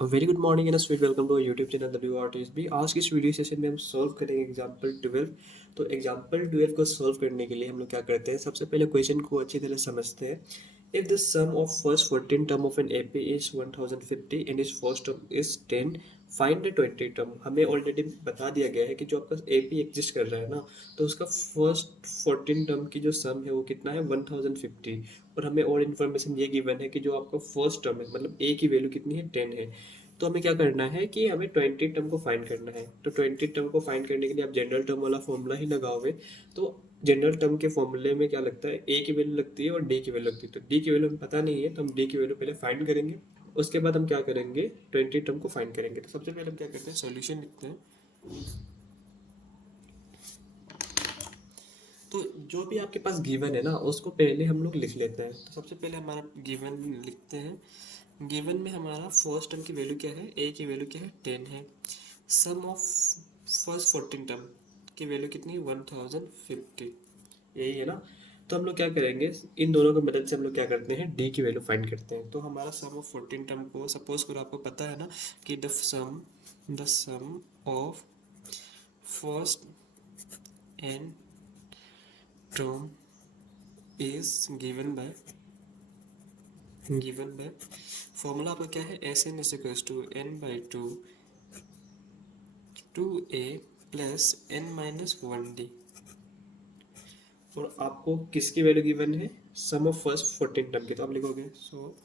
Very good morning and sweet welcome to YouTube channel WRTSB। आज की इस video session में हम सॉल्व करेंगे एग्जाम्पल 12। तो एग्जाम्पल 12 को सॉल्व करने के लिए हम लोग क्या करते हैं, सबसे पहले क्वेश्चन को अच्छी तरह समझते हैं। If the sum of first 14 term of an AP is 1050 and is first term is 10, find the 20 term. हमें ऑलरेडी बता दिया गया है कि जो आपका AP एग्जिस्ट कर रहा है ना, तो उसका फर्स्ट 14 टर्म की जो सम है वो कितना है 1050। और हमें और इन्फॉर्मेशन ये गिवन है कि जो आपका फर्स्ट टर्म है मतलब ए की वैल्यू कितनी है 10 है। तो हमें क्या करना है कि हमें 20 टर्म को फाइंड करना है। तो 20 टर्म को फाइंड करने के लिए आप जनरल टर्म वाला फॉर्मूला ही लगाओगे। तो जनरल टर्म के फॉर्मूले में क्या लगता है, ए की वैल्यू लगती है और डी की वैल्यू लगती है। तो डी की वैल्यू हमें पता नहीं है, तो हम डी की वैल्यू पहले फाइंड करेंगे। उसके बाद हम क्या करेंगे, 20 टर्म को फाइंड करेंगे। तो सबसे पहले हम क्या करते हैं, सोल्यूशन लिखते हैं। तो जो भी आपके पास गिवन है ना, उसको पहले हम लोग लिख लेते हैं। तो सबसे पहले हमारा गिवन लिखते हैं। गिवन में हमारा फर्स्ट टर्म की वैल्यू क्या है, ए की वैल्यू क्या है 10 है। सम ऑफ फर्स्ट 14 टर्म की वैल्यू कितनी है 1050, यही है ना। तो हम लोग क्या करेंगे, इन दोनों की मदद से हम लोग क्या करते हैं, डी की वैल्यू फाइंड करते हैं। तो हमारा सम ऑफ 14 टर्म को सपोज करो, आपको पता है ना कि the sum of first n term is given by formula आपका क्या है, s n is equals to n by two a plus n minus 1 d. और आपको किसकी वैल्यू गिवन है, सम ऑफ फर्स्ट 14 टर्म की। तो आप लिखोगे so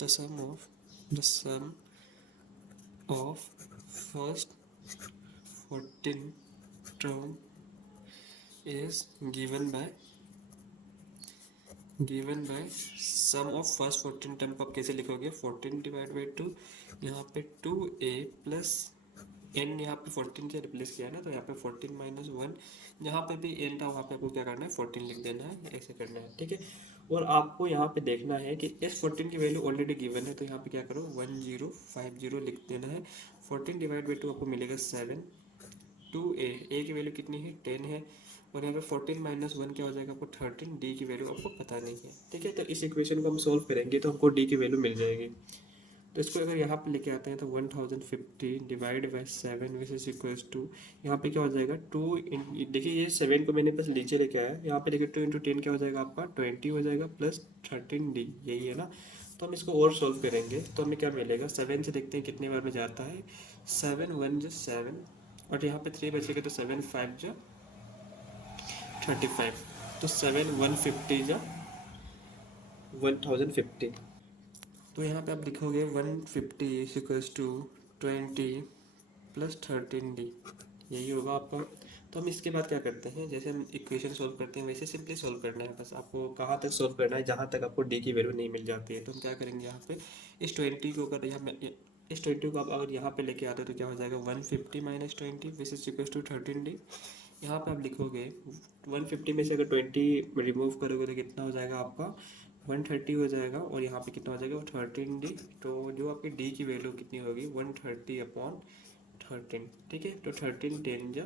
the sum of first 14 term is given by sum of first 14 term को आप कैसे लिखोगे, 14 डिवाइड बाई 2, यहाँ पे 2a प्लस एन, यहाँ पे 14 से रिप्लेस किया है ना, तो यहाँ पे 14 माइनस 1, जहाँ पे भी एन था वहाँ पे आपको क्या करना है 14 लिख देना है, ऐसे करना है, ठीक है। और आपको यहाँ पे देखना है कि इस 14 की वैल्यू ऑलरेडी गिवन है, तो यहाँ पे क्या करो 1050 लिख देना है। 14 डिवाइड बाई 2 आपको मिलेगा 7। 2a की वैल्यू कितनी है 10 है। और यहाँ पे 14 माइनस 1 क्या हो जाएगा आपको 13। डी की वैल्यू आपको पता नहीं है, ठीक है। तो इस इक्वेशन को हम सोल्व करेंगे तो हमको डी की वैल्यू मिल जाएगी। तो इसको अगर यहाँ पे लेके आते हैं तो 1050 divide by 7 which is equals to, यहाँ पे क्या हो जाएगा 2 देखिए ये 7 को मैंने बस नीचे लेके आया, यहाँ पे देखिए 2 × 10 क्या हो जाएगा आपका 20 हो जाएगा प्लस 13d, यही है ना। तो हम इसको और सोल्व करेंगे तो हमें क्या मिलेगा, 7 से देखते हैं कितने बार में जाता है, 7 1 जो 7, और यहाँ पे 3 बचेगा तो 7 5 जो 35, तो 7 150 जो 1050। तो यहाँ पे आप लिखोगे 150 इक्वल्स टू 20 प्लस 13d, यही होगा आपका। तो हम इसके बाद क्या करते हैं, जैसे हम इक्वेशन सोल्व करते हैं वैसे सिंपली सोल्व करना है। बस आपको कहाँ तक सोल्व करना है, जहाँ तक आपको डी की वैल्यू नहीं मिल जाती है। तो हम क्या करेंगे, यहाँ पे इस 20 को अगर इस 20 को आप अगर यहाँ पे लेके आते हो तो क्या हो जाएगा 150 minus 20 which is equals to 13d। यहाँ पे आप लिखोगे 150 में से अगर 20 रिमूव करोगे तो कितना हो जाएगा आपका 130 हो जाएगा, और यहाँ पे कितना हो जाएगा 13d। तो जो आपकी डी की वैल्यू कितनी होगी 130/13, ठीक है। तो 13 10 जा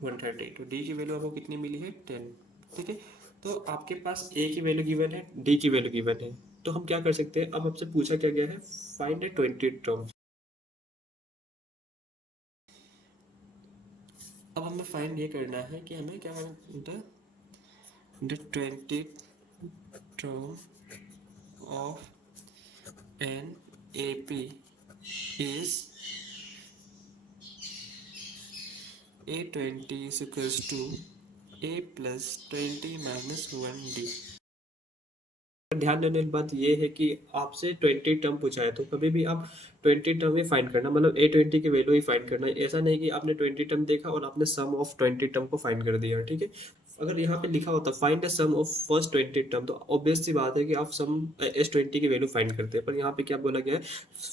130, तो डी की वैल्यू आपको कितनी मिली है 10, ठीक है। तो आपके पास ए की वैल्यू गिवन है, डी की वैल्यू गिवन है। तो हम क्या कर सकते हैं, अब आपसे पूछा क्या गया है, फाइंड ए 20 टर्म। अब हमें फाइंड ये करना है कि हमें क्या the 20 term of an AP is A20 is equals to A plus 20 minus 1D। ध्यान देने वाली बात ये है कि आपसे 20 टर्म पूछा है, तो कभी भी आप 20 टर्म ही फाइंड करना, मतलब A20 की वैल्यू ही फाइंड करना है। ऐसा नहीं कि आपने 20 टर्म देखा और आपने सम ऑफ 20 टर्म को फाइंड कर दिया, ठीक है। अगर यहाँ पे लिखा होता find the sum of first 20 term, तो ऑब्वियस सी बात है कि आप सम S20 की वैल्यू फाइंड करते हैं। पर यहाँ पे क्या बोला गया है,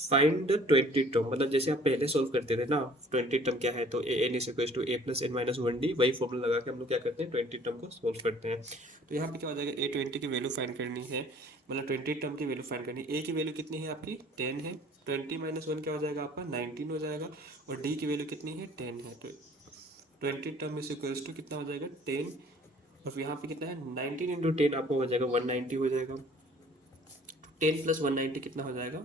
फाइंड द 20 टर्म, मतलब जैसे आप पहले सोल्व करते थे ना 20 टर्म क्या है, तो an is equal to a plus n minus 1d, वही फॉर्मूला लगा के हम लोग क्या करते हैं 20 टर्म को सोल्व करते हैं। तो यहाँ पे क्या हो जाएगा, A20 की वैल्यू फाइंड करनी है, मतलब 20 टर्म की वैल्यू फाइंड करनी है। ए की वैल्यू कितनी है आपकी 10 है, 20 माइनस 1 क्या हो जाएगा आपका 19 हो जाएगा, और डी की वैल्यू कितनी है 10 है। तो 20 टर्म इज इक्वल्स टू कितना हो जाएगा 10, और यहाँ पे कितना है 19 × 10 आपको हो जाएगा 190 हो जाएगा। 10 प्लस 190 कितना हो जाएगा,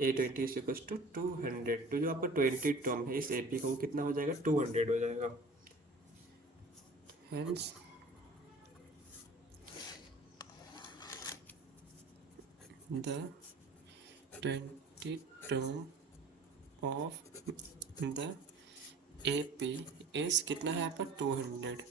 820 इज इक्वल टू 200। तो जो आपका 20 टर्म है इस AP का वो कितना हो जाएगा, 200 हो जाएगा। Hence the 20 term of the AP is कितना है आपका 200।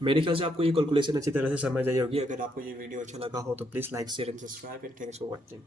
मेरे ख्याल से आपको ये कैलकुलेशन अच्छी तरह से समझ आई होगी। अगर आपको ये वीडियो अच्छा लगा हो तो please like share and subscribe and thanks for watching.